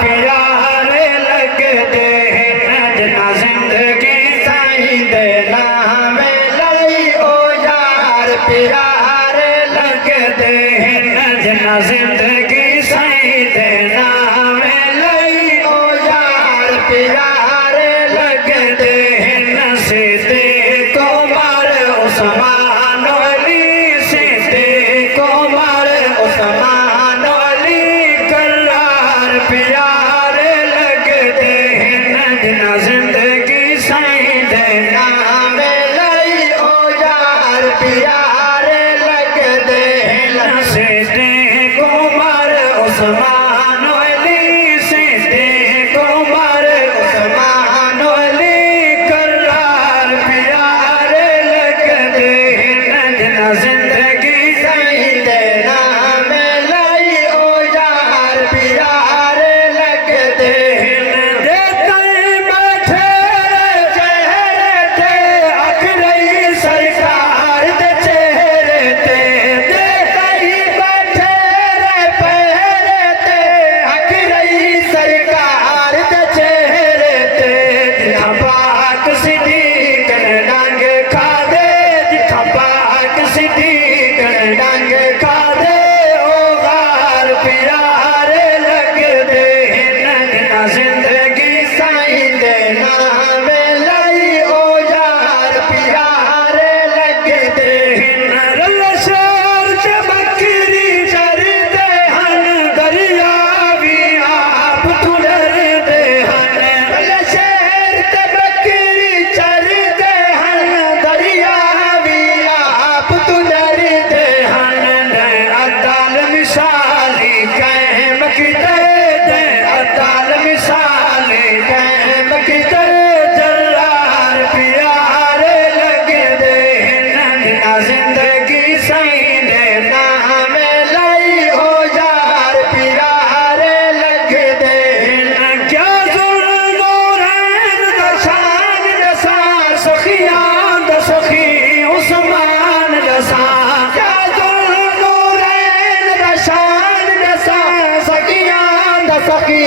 प्यारे लगदे जना जिंदगी साईं दे नाम लई ओ यार प्यारे लगदे जना जिंदगी साईं दे नाम लई ओ यार प्यारे लगदे सीधे कोमर उस्मान अली सीधे कोमर उस्मान अली करार प्यारे लगदे जना जिंदगी साईं दे नाम लई ओ यार प्यारे लगदे सीधे कोमर उस्मान अली सीधे कोमर उस्मान अली करार प्यारे लगदे जना जिंदगी साईं दे नाम लई ओ यार प्यारे लगदे दे तई बैठे चेहरे ते अख रही सरकार दे चेहरे ते दे तई बैठे पैरे ते अख रही सरकार दे चेहरे ते जिथा पाक सिद्दीक डंग खादे जिथा पाक सिद्दीक डंग खादे ओ गार प्यारे लगदे जना जिंदगी साईं दे नाम लई ओ यार प्यारे लगदे रलशर च बकरी चरदे हन दरिया भी आप तुरदे हन रलशर च बकरी चरदे हन दरिया भी आप तुरदे हन अदाल मिसाली कायम किते दे अदाल मिसाली कायम किते जलार प्यारे लगदे जना जिंदगी साईं दे नाम लई ओ यार प्यारे लगदे क्या जुल्मो रैन दशान दसा सखियां दसखी उस्मान दसा क्या जुल्मो रैन दशान दसा सखियां दसखी